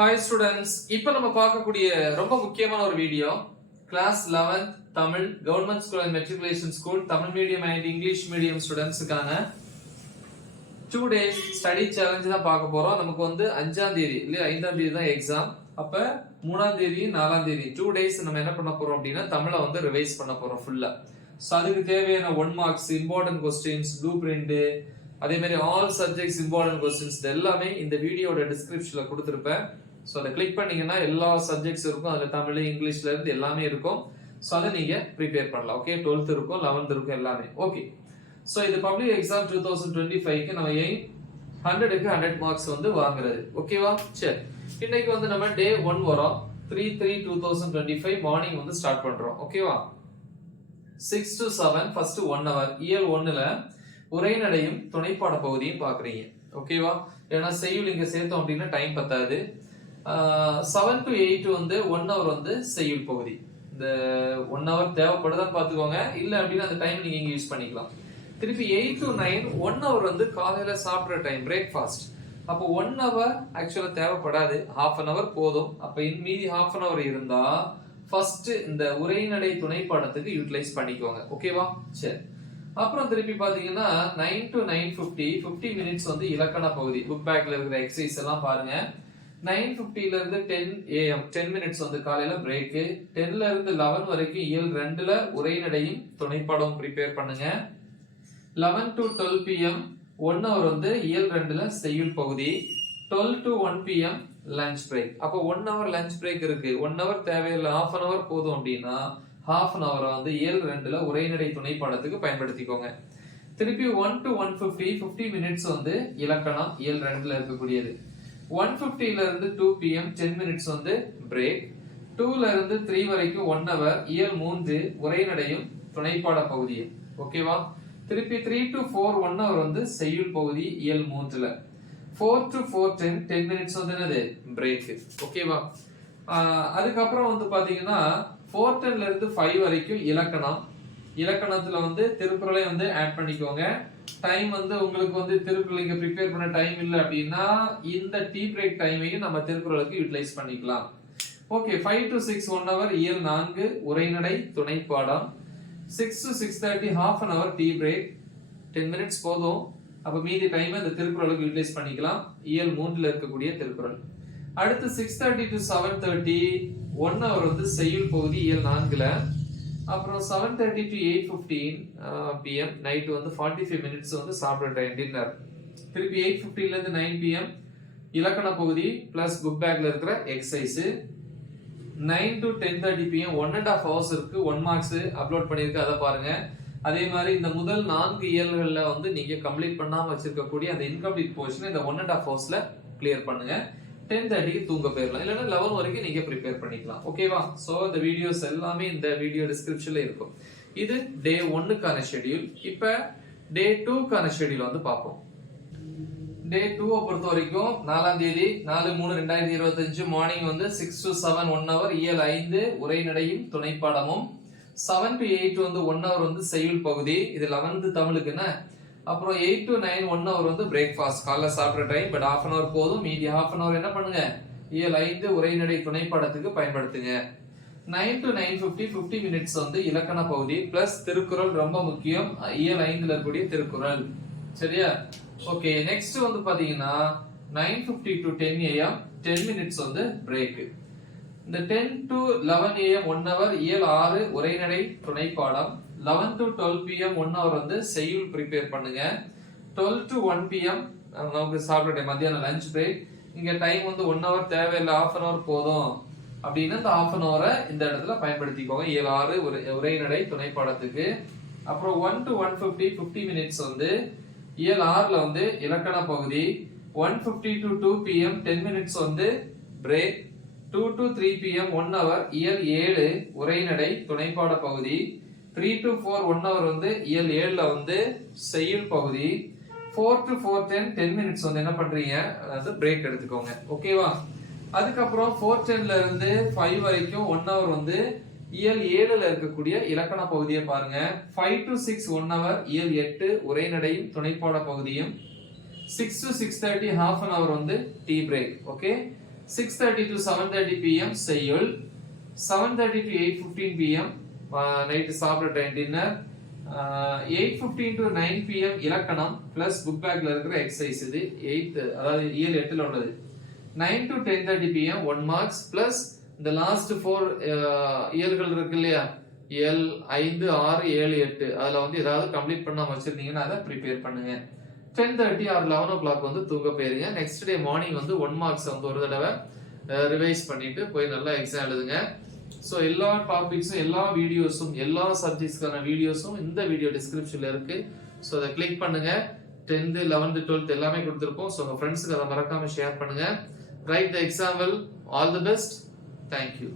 Hi students, இப்போ நம்ம பார்க்கக்கூடிய ரொம்ப முக்கியமான ஒரு video class 11th Tamil government school and matriculation school Tamil medium and English medium ஸ்டூடெண்ட்ஸ்க்கான 2 days ஸ்டடி சேலஞ்ச் தான் பார்க்க போறோம். நமக்கு வந்து 5ஆம் தேதி இல்ல 5ஆம் தேதி தான் எக்ஸாம். அப்ப 3ஆம் தேதி 4ஆம் தேதி 2 days நம்ம என்ன பண்ண போறோம் அப்படின்னா தமிழை வந்து ரிவைஸ் பண்ண போறோம் ஃபுல்லா. சோ அதுக்கு தேவையான 1 marks important questions, blue print, அதே மாதிரி ஆல் சப்ஜெக்ட்ஸ் இம்பார்ட்டன்ட் क्वेश्चंस எல்லாமே இந்த வீடியோட டிஸ்கிரிப்ஷன்ல கொடுத்திருப்பேன். சோ அதை கிளிக் பண்ணீங்கன்னா எல்லா சப்ஜெக்ட்ஸ் இருக்கும். அதுல தமிழ், இங்கிலீஷ்ல இருந்து எல்லாமே இருக்கும். சோ அதை நீங்க ப்ரிப்பேர் பண்ணலாம். ஓகே, 12th இருக்கும், 11th இருக்கும், எல்லாமே ஓகே. சோ இது பப்ளிக் எக்ஸாம் 2025 க்கு நம்ம எய்ம் 100க்கு 100 மார்க்ஸ் வந்து வாங்குறது. ஓகேவா? சரி, இன்னைக்கு வந்து நம்ம டே 1 வரோம். 3/3/2025 மார்னிங் வந்து ஸ்டார்ட் பண்றோம். ஓகேவா? 6 to 7 ஃபர்ஸ்ட் 1 hour இயல் 1ல உரைநடையும் துணைப்பாட பகுதியும் பாக்குறீங்க. ஓகேவா? ஏன்னா செய்யுள் இங்க சேர்த்தோம் அப்படின்னா டைம் பத்தாது. 7 to 8 வந்து 1 hour வந்து செய்யுள் பகுதி. இந்த 1 hour தேவைப்படுதான் பாத்துக்கோங்க, இல்ல அப்படின்னா அந்த டைம் நீங்க இங்க யூஸ் பண்ணிக்கலாம். திருப்பி 8 to 9 1 hour வந்து காலையில சாப்பிடுற டைம், பிரேக்ஃபாஸ்ட். அப்போ 1 hour ஆக்சுவலா தேவைப்படாது, half an hour போதும். அப்ப மீதி half an hour இருந்தா ஃபர்ஸ்ட் இந்த உரைநடை துணைப்பாடத்துக்கு யூட்டிலைஸ் பண்ணிக்கோங்க. ஓகேவா? சரி, அப்புறம் திருப்பி பாத்தீங்கன்னா 9 to 9:50 50 minutes வந்து இலக்கண பகுதி. புக் பேக்ல இருக்கிற எக்ஸசைஸ் எல்லாம் பாருங்க. 9:50 ல இருந்து 10 am 10 minutes வந்து காலையில பிரேக். 10 ல இருந்து 11 வரைக்கும் இயல் 2ல உரைநடையும் துணைப்பாடம் ப்ரிப்பேர் பண்ணுங்க. 11 to 12 pm 1 hour வந்து இயல் 2ல செய்யுள் பகுதி. 12 to 1 pm லஞ்ச் பிரேக். அப்போ 1 hour லஞ்ச் பிரேக் இருக்கு. 1 hour தேவையில்லை, half an hour போதும் அப்படின்னா half an hour வந்து இயல் 2ல உரைநடை துணைப்பாடத்துக்கு பயன்படுத்திக்கோங்க. திருப்பி 1 to 1:50 50 minutes வந்து இலக்கணம் இயல் 2ல இருக்கக்கூடியது. 1:50 ல இருந்து 2 pm 10 minutes வந்து பிரேக். 2 ல இருந்து 3 வரைக்கும் 1 hour இயல் 3 உரைநடையும் துணைப்பாட பகுதியும். ஓகேவா? திருப்பி 3 to 4 1 hour வந்து செய்யுள் பகுதி இயல் 3ல. 4 to 4:10 10 minutes வந்து என்னது பிரேக். ஓகேவா? அதுக்கப்புறம் வந்து பாத்தீங்கன்னா 4:10 ல இருந்து 5 வரைக்கும் இலக்கணம். இலக்கணத்துல வந்து திருக்குறளை வந்து ஆட் பண்ணிக்கோங்க. டைம் வந்து உங்களுக்கு வந்து திருக்குறள் இங்க ப்ரிப்பேர் பண்ண டைம் இல்ல அப்படின்னா இந்த டீ பிரேக் டைமையும் நம்ம திருக்குறளுக்கு யூட்டிலைஸ் பண்ணிக்கலாம். ஓகே, 5 to 6 1 hour இயல் 4 உரைநடை துணைப்பாடம். 6 to 6:30 half an hour tea break. 10 minutes போதும். அப்ப மீதி டைம் இந்த திருக்குறளுக்கு யூட்டிலைஸ் பண்ணிக்கலாம், இயல் 3ல இருக்கக்கூடிய திருக்குறள். அடுத்து 6:30 to 7:30 1 hour வந்து செய்யுள் பகுதி இயல் 4ல. அப்புறம் 7:30 to 8:15 pm நைட் வந்து 45 minutes வந்து சாப்பிடுற டைம், டின்னர். திருப்பி 8:50 ல இருந்து 9 pm இலக்கண பகுதி பிளஸ் புக் பேக்ல இருக்கிற எக்ஸசைஸ். 9 to 10:30 pm 1.5 hours இருக்கு. 1 marks அப்லோட் பண்ணிருக்கு, அதை பாருங்க. அதே மாதிரி இந்த முதல் 4 இயல்கள்ல வந்து நீங்க கம்ப்ளீட் பண்ணாம வச்சிருக்கக்கூடிய அந்த இன்கம்ப்ளீட் போர்ஷன் இந்த 1.5 hoursல கிளியர் பண்ணுங்க. 10:30க்கு தூங்க போயிடலாம், இல்லைன்னா 11 வரைக்கும் நீங்க ப்ரிப்பேர் பண்ணிக்கலாம். ஓகேவா? சோ இந்த வீடியோஸ் எல்லாமே இந்த வீடியோ டிஸ்கிரிப்ஷன்ல இருக்கும். இது டே 1க்கான ஷெட்யூல். இப்ப டே 2க்கான ஷெட்யூல் வந்து பார்ப்போம். டே 2 பொறுத்த வரைக்கும் 4ஆம் தேதி 4/3/2025 மார்னிங் வந்து 6 to 7 1 hour இயல் 5 உரைநடையும் துணைப்பாடமும். 7 to 8 வந்து 1 hour வந்து செய்யுள் பகுதி. இது 11th தமிழுக்கு என்ன. அப்புறம் 8 to 9 1 hour வந்து பிரேக்ஃபாஸ்ட், காலைல சாப்பிடுற time. But half an hour போதும், மீதி half an hour என்ன பண்ணுங்க, இயல் 5 உரைநடை துணைப்பாடத்துக்கு பயன்படுத்துங்க. 9 to 9:50 50 minutes வந்து இலக்கண பகுதி பிளஸ் திருக்குறள், ரொம்ப முக்கியம், இயல் 5ல இருக்கக்கூடிய திருக்குறள். சரியா? ஓகே, நெக்ஸ்ட் வந்து பாத்தீங்கன்னா 9:50 to 10 am 10 minutes வந்து பிரேக். இந்த 10 to 11 am 1 hour இயல் 6 உரைநடை துணைப்பாடம். 11 to 12 pm 1 hour வந்து செய்யுள் ப்ரிப்பேர் பண்ணுங்க. 12 to 1 pm நமக்கு சாப்பிடுற டைம், மத்தியான லஞ்ச் பிரேக். இங்க டைம் வந்து 1 hour தேவையில்லை, half an hour போதும் அப்படின்னா இந்த half an hour இந்த இடத்துல பயன்படுத்திக்கோங்க இயல் 6 உரைநடை துணைப்பாடத்துக்கு. அப்புறம் 1 to 1:50 50 minutes வந்து இயல் 6ல வந்து இலக்கண பகுதி. 1:50 to 2 pm 10 minutes வந்து பிரேக். 2 to 3 pm 1 hour இயல் 7 உரைநடை துணைப்பாட பகுதி. 3 to 4 1 hour வந்து இயல் 7ல வந்து செய்யுள் பகுதி. 4 to 4:10 10 minutes வந்து என்ன பண்றீங்க, அது பிரேக் எடுத்துக்கோங்க. ஓகேவா? அதுக்கப்புறம் 4:10 ல இருந்து 5 வரைக்கும் 1 hour வந்து இயல் 7ல இருக்கக்கூடிய இலக்கண பகுதியை பாருங்க. 5 to 6 1 hour இயல் 8 உரைநடையும் துணைப்பாட பகுதியும். 6 to 6:30 half an hour வந்து tea break. Okay, 6:30 to 7:30 pm செய்யுள், 7:30 to 8:15 pm நைட் சாப்பிட்ற டைம் டின்னர், 8:15 to 9 pm இலக்கணம் பிளஸ் புக் பேக்ல இருக்கிற எக்ஸசைஸ். இது 8th அதாவது இயர் 8ல உள்ளது. 9 to 10:30 pm 1 marks பிளஸ் இந்த லாஸ்ட் 4 இயல்கள் இருக்கு இல்லையா, இயல் 5 6 7 8, அதுல வந்து ஏதாவது கம்ப்ளீட் பண்ணாம வச்சிருந்தீங்கன்னா அதை ப்ரிப்பேர் பண்ணுங்க. 10:30 or 11 o'clock வந்து தூங்க போயிருங்க. நெக்ஸ்ட் டே மார்னிங் வந்து 1 marks வந்து ஒரு தடவை ரிவைஸ் பண்ணிட்டு போய் நல்லா எக்ஸாம் எழுதுங்க. ஸோ எல்லா டாபிக்ஸும் எல்லா வீடியோஸும் எல்லா சப்ஜெக்ட்ஸ்க்கான வீடியோஸும் இந்த வீடியோ டிஸ்கிரிப்ஷன்ல இருக்கு. ஸோ அதை கிளிக் பண்ணுங்க. 10th 11th 12th எல்லாமே கொடுத்துருப்போம். ஸோ உங்க ஃப்ரெண்ட்ஸுக்கு அதை மறக்காம ஷேர் பண்ணுங்க. Right the exam well. All the best. Thank you.